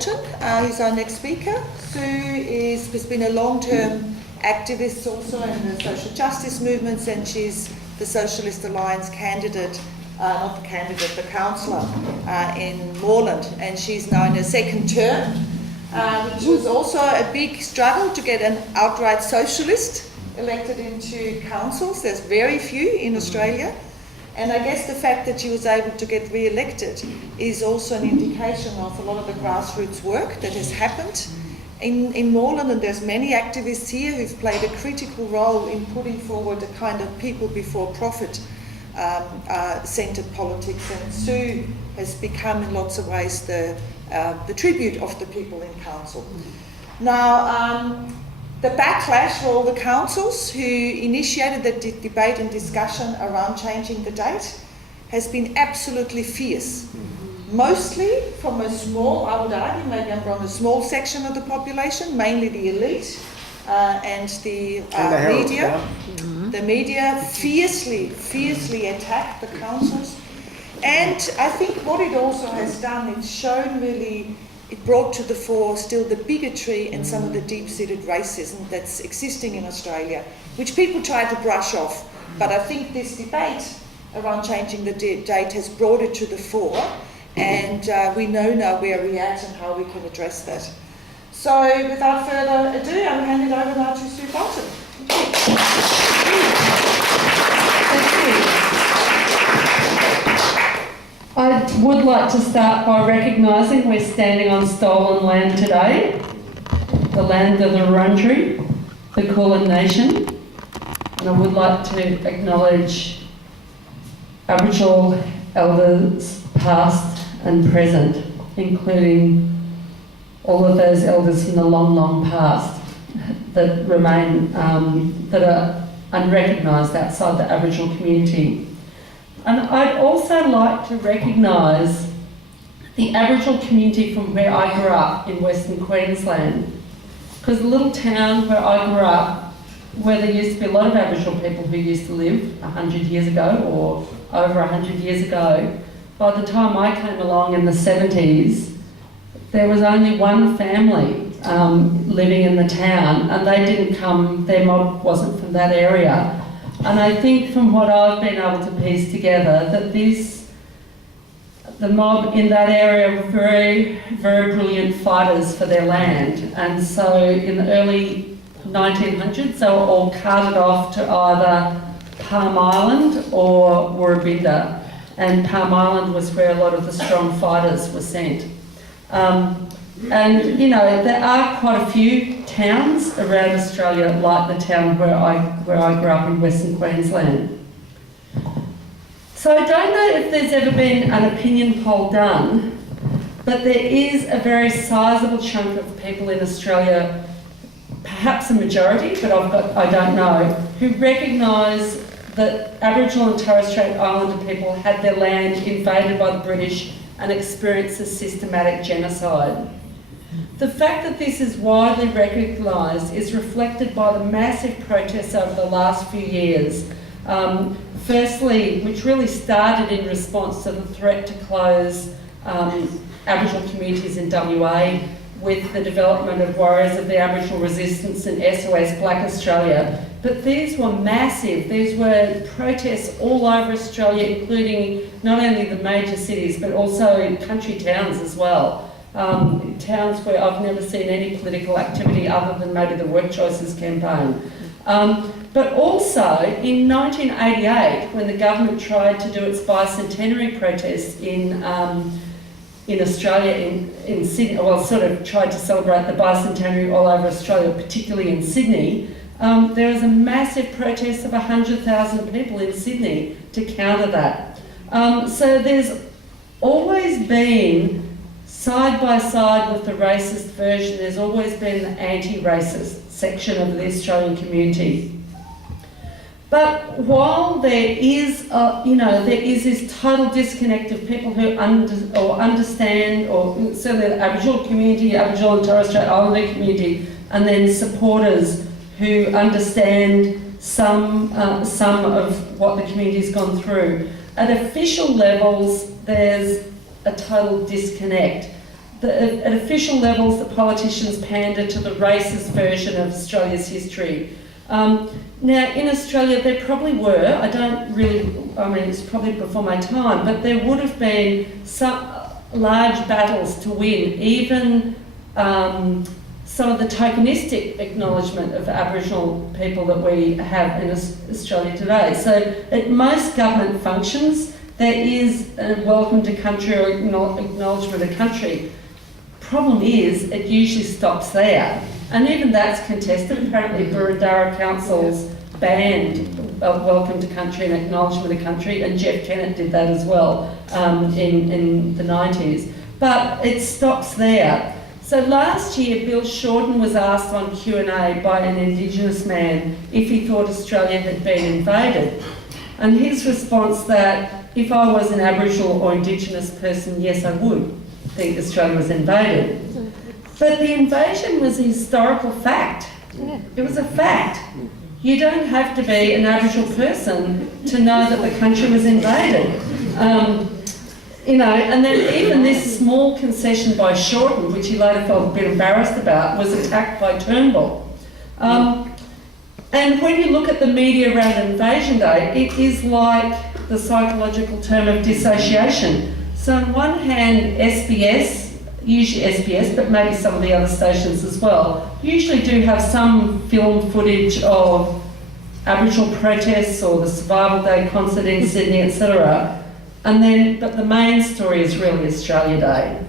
Bolton, who's our next speaker. Sue has been a long-term activist also in the social justice movements, and she's the Socialist Alliance candidate, not the candidate, the councillor in Moreland, and she's now in her second term, which was also a big struggle to get an outright socialist elected into councils. There's very few in Australia. And I guess the fact that she was able to get re-elected is also an indication of a lot of the grassroots work that has happened in Moreland, and there's many activists here who've played a critical role in putting forward a kind of people before profit centred politics, and Sue has become in lots of ways the tribute of the people in council. Now, the backlash for all the councils who initiated the debate and discussion around changing the date has been absolutely fierce. Mostly from a small, I would argue, maybe I'm from a small section of the population, mainly the elite and the media. The media fiercely attacked the councils. And I think what it also has done, it's shown really, it brought to the fore still the bigotry and some of the deep-seated racism that's existing in Australia, which people try to brush off. But I think this debate around changing the date has brought it to the fore, and we know now where we're at and how we can address that. So without further ado, I'll hand it over now to Sue Bolton. I would like to start by recognising we're standing on stolen land today, the land of the Wurundjeri, the Kulin Nation, and I would like to acknowledge Aboriginal elders past and present, including all of those elders in the long past that remain, that are unrecognised outside the Aboriginal community. And I'd also like to recognise the Aboriginal community from where I grew up in Western Queensland, because the little town where I grew up, where there used to be a lot of Aboriginal people who used to live 100 years ago or over 100 years ago, by the time I came along in the 70s, there was only one family living in the town, and they didn't come, their mob wasn't from that area. And I think from what I've been able to piece together, that the mob in that area were very brilliant fighters for their land. And so in the early 1900s, they were all carted off to either Palm Island or Woorabinda. And Palm Island was where a lot of the strong fighters were sent. And, you know, there are quite a few towns around Australia like the town where I grew up in Western Queensland. So I don't know if there's ever been an opinion poll done, but there is a very sizable chunk of people in Australia, perhaps a majority, but I don't know, who recognise that Aboriginal and Torres Strait Islander people had their land invaded by the British and experienced a systematic genocide. The fact that this is widely recognised is reflected by the massive protests over the last few years. Firstly, which really started in response to the threat to close Aboriginal communities in WA with the development of Warriors of the Aboriginal Resistance and SOS Black Australia. But these were massive. These were protests all over Australia, including not only the major cities, but also country towns as well. Towns where I've never seen any political activity other than maybe the Work Choices campaign. But also in 1988, when the government tried to do its bicentenary protests in Australia, in Sydney, well, sort of tried to celebrate the bicentenary all over Australia, particularly in Sydney, there was a massive protest of 100,000 people in Sydney to counter that. So there's always been, side by side with the racist version, there's always been the anti-racist section of the Australian community. But while there is, there is this total disconnect of people who understand, or certainly the Aboriginal community, Aboriginal and Torres Strait Islander community, and then supporters who understand some of what the community's gone through. At official levels, there's a total disconnect. At official levels, the politicians pander to the racist version of Australia's history. Now, in Australia, there probably were, it's probably before my time, but there would have been some large battles to win, even some of the tokenistic acknowledgement of Aboriginal people that we have in Australia today. So at most government functions, there is a welcome to country or acknowledgement of country. Problem is, it usually stops there. And even that's contested. Apparently Burundara councils banned welcome to country and acknowledgement of country, and Jeff Kennett did that as well in the 90s. But it stops there. So last year, Bill Shorten was asked on Q&A by an Indigenous man if he thought Australia had been invaded. And his response that, if I was an Aboriginal or Indigenous person, yes, I would think Australia was invaded. But the invasion was a historical fact. It was a fact. You don't have to be an Aboriginal person to know that the country was invaded. And then even this small concession by Shorten, which he later felt a bit embarrassed about, was attacked by Turnbull. And when you look at the media around Invasion Day, it is like the psychological term of dissociation. So on one hand, SBS, usually SBS, but maybe some of the other stations as well, usually do have some film footage of Aboriginal protests or the Survival Day concert in Sydney, etc. But the main story is really Australia Day,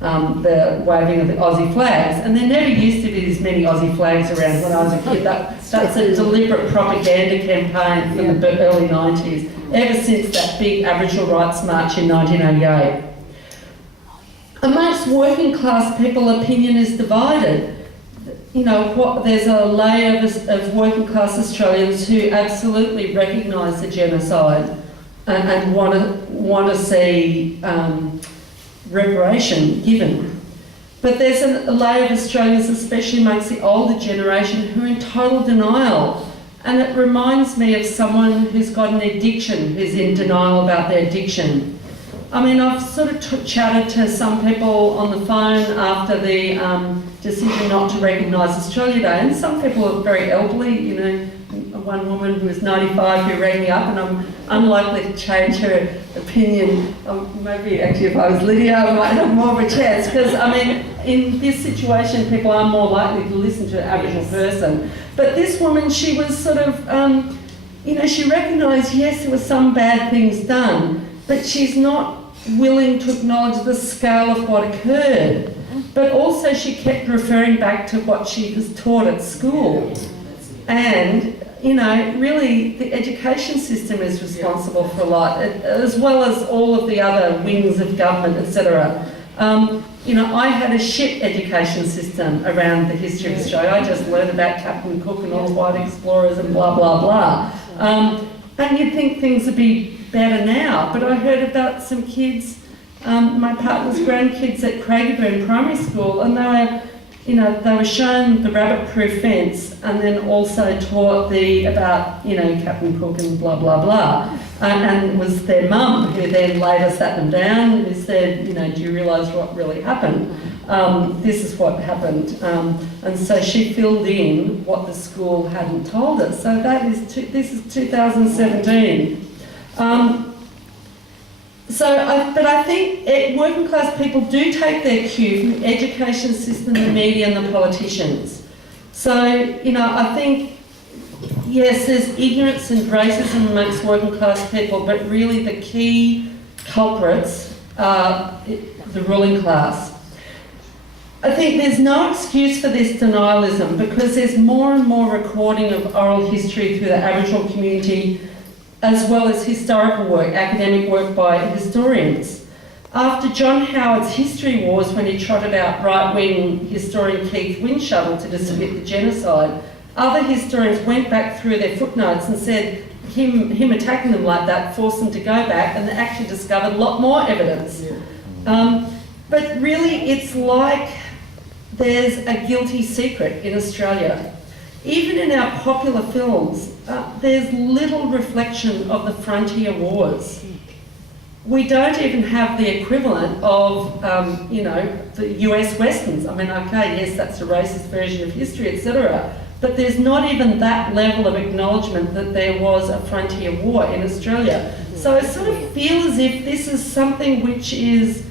the waving of the Aussie flags. And there never used to be as many Aussie flags around when I was a kid. That's a deliberate propaganda campaign from the early 90s, ever since that big Aboriginal Rights March in 1988. Amongst working class people, opinion is divided. There's a layer of working class Australians who absolutely recognise the genocide and want to see reparation given. But there's a layer of Australians, especially amongst the older generation, who are in total denial. And it reminds me of someone who's got an addiction, who's in denial about their addiction. I've sort of chatted to some people on the phone after the decision not to recognise Australia Day, and some people are very elderly, one woman who was 95 who rang me up, and I'm unlikely to change her opinion. Maybe actually if I was Lydia, I might have more of a chance, because in this situation people are more likely to listen to an Aboriginal person. But this woman, she was sort of, she recognised, yes, there were some bad things done, but she's not willing to acknowledge the scale of what occurred. But also she kept referring back to what she was taught at school. And, really the education system is responsible for a lot, as well as all of the other wings of government, etc. I had a shit education system around the history of Australia. I just learned about Captain Cook and all the white explorers and blah, blah, blah. And you'd think things would be better now, but I heard about some kids, my partner's grandkids at Craigieburn Primary School, and they were shown the rabbit-proof fence, and then also taught about Captain Cook and blah blah blah, and it was their mum who then later sat them down and said, do you realise what really happened? This is what happened, and so she filled in what the school hadn't told us. So this is 2017. But I think working class people do take their cue from the education system, the media and the politicians. So, I think, yes, there's ignorance and racism amongst working class people, but really the key culprits are the ruling class. I think there's no excuse for this denialism, because there's more and more recording of oral history through the Aboriginal community, as well as historical work, academic work by historians. After John Howard's History Wars, when he trotted out right-wing historian Keith Windshuttle to dispute the genocide, other historians went back through their footnotes and said him attacking them like that forced them to go back, and they actually discovered a lot more evidence. But really, it's like there's a guilty secret in Australia. Even in our popular films, there's little reflection of the frontier wars. we don't even have the equivalent of, the US Westerns. I mean, okay, yes, that's a racist version of history, etc. But there's not even that level of acknowledgement that there was a frontier war in Australia. So I sort of feel as if this is something which is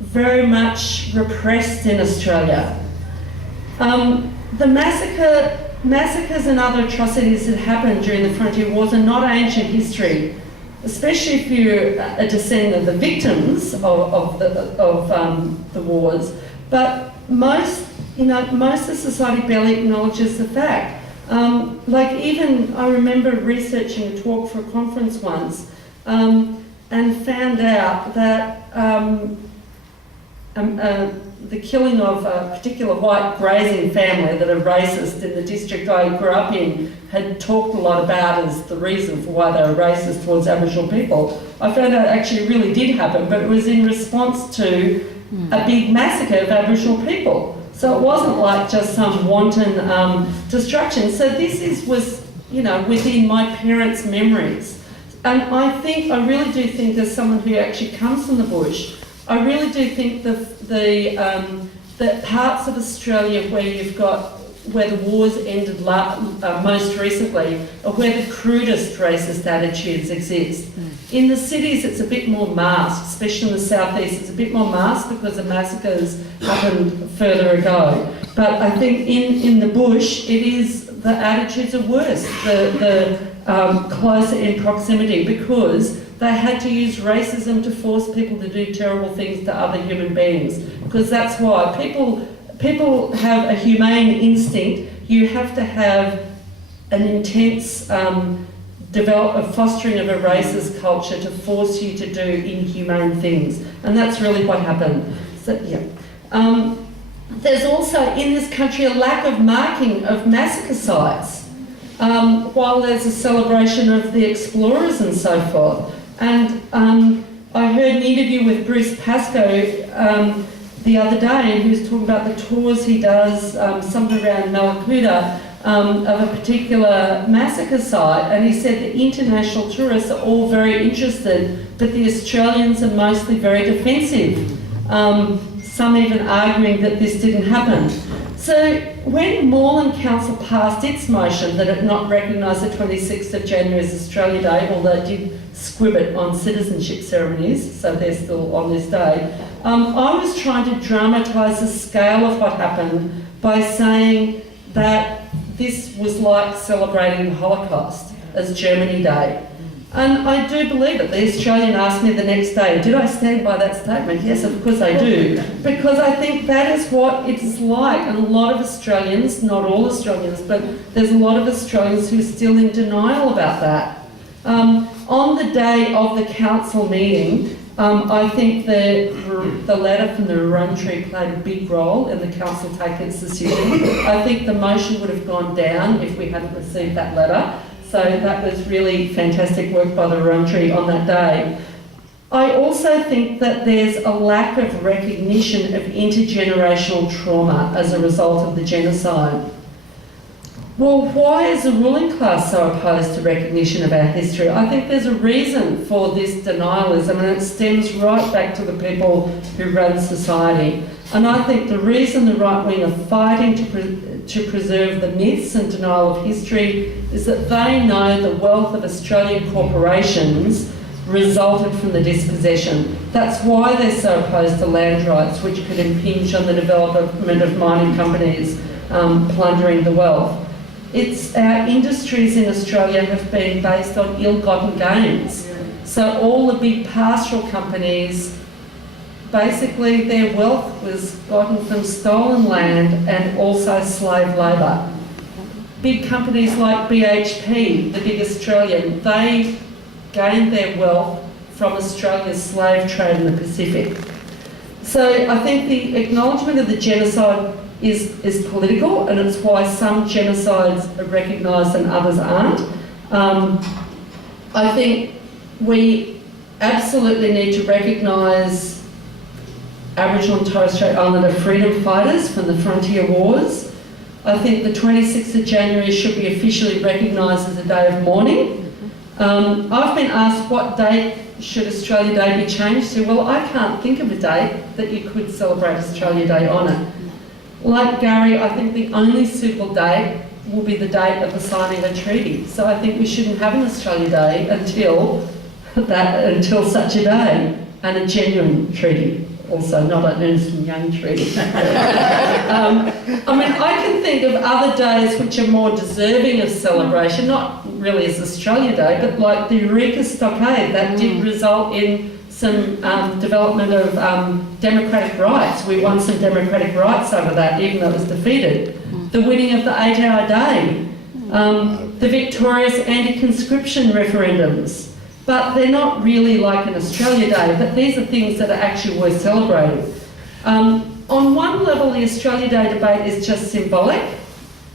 very much repressed in Australia. The massacres and other atrocities that happened during the frontier wars are not ancient history, especially if you're a descendant of the victims of the wars. But most of society barely acknowledges the fact. Even I remember researching a talk for a conference once, and found out that the killing of a particular white grazing family that are racist in the district I grew up in had talked a lot about as the reason for why they were racist towards Aboriginal people. I found out actually really did happen, but it was in response to a big massacre of Aboriginal people. So it wasn't like just some wanton destruction. So this was within my parents' memories. And I really do think, as someone who actually comes from the bush, I really do think the parts of Australia where the wars ended most recently are where the crudest racist attitudes exist. In the cities, it's a bit more masked, especially in the southeast. It's a bit more masked because the massacres happened further ago. But I think in the bush, the attitudes are worse. The closer in proximity, because they had to use racism to force people to do terrible things to other human beings. Because that's why people have a humane instinct. You have to have an intense fostering of a racist culture to force you to do inhumane things, and that's really what happened. So there's also in this country a lack of marking of massacre sites. While there's a celebration of the explorers and so forth. And I heard an interview with Bruce Pascoe the other day, and he was talking about the tours he does somewhere around Malakuta of a particular massacre site, and he said the international tourists are all very interested, but the Australians are mostly very defensive. Some even arguing that this didn't happen. So when Moreland Council passed its motion that it not recognise the 26th of January as Australia Day, although it did squib it on citizenship ceremonies, so they're still on this day, I was trying to dramatise the scale of what happened by saying that this was like celebrating the Holocaust as Germany Day. And I do believe it. The Australian asked me the next day, did I stand by that statement? Yes, of course I do. Because I think that is what it's like. And a lot of Australians, not all Australians, but there's a lot of Australians who are still in denial about that. On the day of the council meeting, I think the letter from the Wurundjeri played a big role in the council taking its decision. I think the motion would have gone down if we hadn't received that letter. So that was really fantastic work by the Wurundjeri on that day. I also think that there's a lack of recognition of intergenerational trauma as a result of the genocide. Well, why is the ruling class so opposed to recognition of our history? I think there's a reason for this denialism, and it stems right back to the people who run society. And I think the reason the right wing are fighting to preserve the myths and denial of history is that they know the wealth of Australian corporations resulted from the dispossession. That's why they're so opposed to land rights, which could impinge on the development of mining companies plundering the wealth. Our industries in Australia have been based on ill-gotten gains. So all the big pastoral companies, basically their wealth was gotten from stolen land and also slave labour. Big companies like BHP, the big Australian, they gained their wealth from Australia's slave trade in the Pacific. So I think the acknowledgement of the genocide is political, and it's why some genocides are recognised and others aren't. I think we absolutely need to recognise Aboriginal and Torres Strait Islander freedom fighters from the frontier wars. I think the 26th of January should be officially recognised as a day of mourning. I've been asked what date should Australia Day be changed to. Well, I can't think of a date that you could celebrate Australia Day on it. Like Gary, I think the only suitable date will be the date of the signing of a treaty. So I think we shouldn't have an Australia Day until such a day, and a genuine treaty. Also, not an Ernst & Young treaty. I mean, I can think of other days which are more deserving of celebration, not really as Australia Day, but like the Eureka Stockade, that did result in some development of democratic rights. We won some democratic rights over that, even though it was defeated. The winning of the 8-hour day, the victorious anti-conscription referendums. But they're not really like an Australia Day, but these are things that are actually worth celebrating. On one level, the Australia Day debate is just symbolic,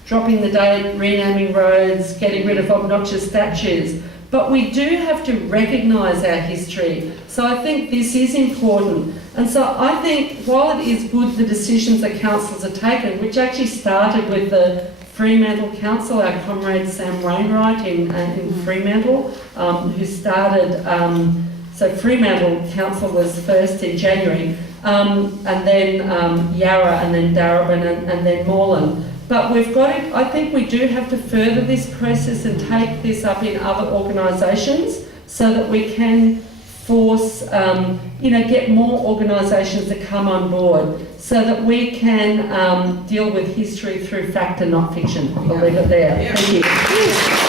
dropping the date, renaming roads, getting rid of obnoxious statues. But we do have to recognise our history. So I think this is important. And so I think while it is good the decisions that councils have taken, which actually started with the Fremantle Council, our comrade Sam Wainwright in Fremantle, who started, so Fremantle Council was first in January, and then Yarra, and then Darebin, and then Moreland. But we've got to, I think we do have to further this process and take this up in other organisations so that we can force, get more organisations to come on board so that we can deal with history through fact and not fiction. I'll leave it there. Thank you.